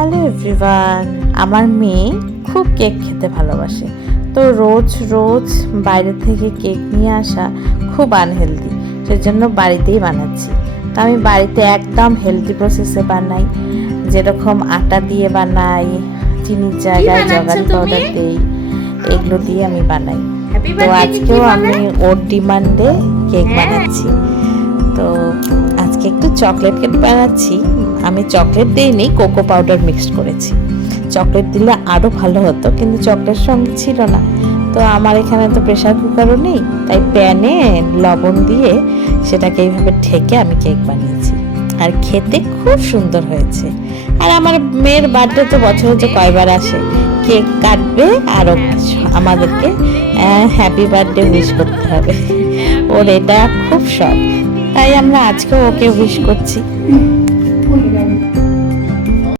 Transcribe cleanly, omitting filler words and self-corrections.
Hello everyone, আমার মেয়ে খুব কেক খেতে ভালোবাসে। তো রোজ রোজ বাইরে থেকে কেক নিয়ে আসা খুব আনহেলদি, সেজন্য বাড়িতেই বানাচ্ছি। তো আমি বাড়িতে একদম হেলদি প্রসেসে বানাই, যেরকম আটা দিয়ে বানাই, চিনির জায়গায় জগারি পাউডার দিই, এগুলো দিয়ে আমি বানাই। তো আজকেও আমি ওর ডিমান্ডে কেক বানাচ্ছি। তো আজকে একটু চকলেট কেক বানাচ্ছি। আমি চকলেট দিইনি, কোকো পাউডার মিক্সড করেছি। চকলেট দিলে আরও ভালো হতো, কিন্তু চকলেট সঙ্গে ছিল না। তো আমার এখানে তো প্রেশার কুকারও নেই, তাই প্যানে লবণ দিয়ে সেটাকে এইভাবে ঢেকে আমি কেক বানিয়েছি। আর খেতে খুব সুন্দর হয়েছে। আর আমার মেয়ের বার্থডে তো বছরে যে কয়বার আসে, কেক কাটবে আর আমাদেরকে হ্যাপি বার্থডে উইশ করতে হবে। ওর এটা খুব শখ, তাই আমরা আজকে ওকে উইশ করছি।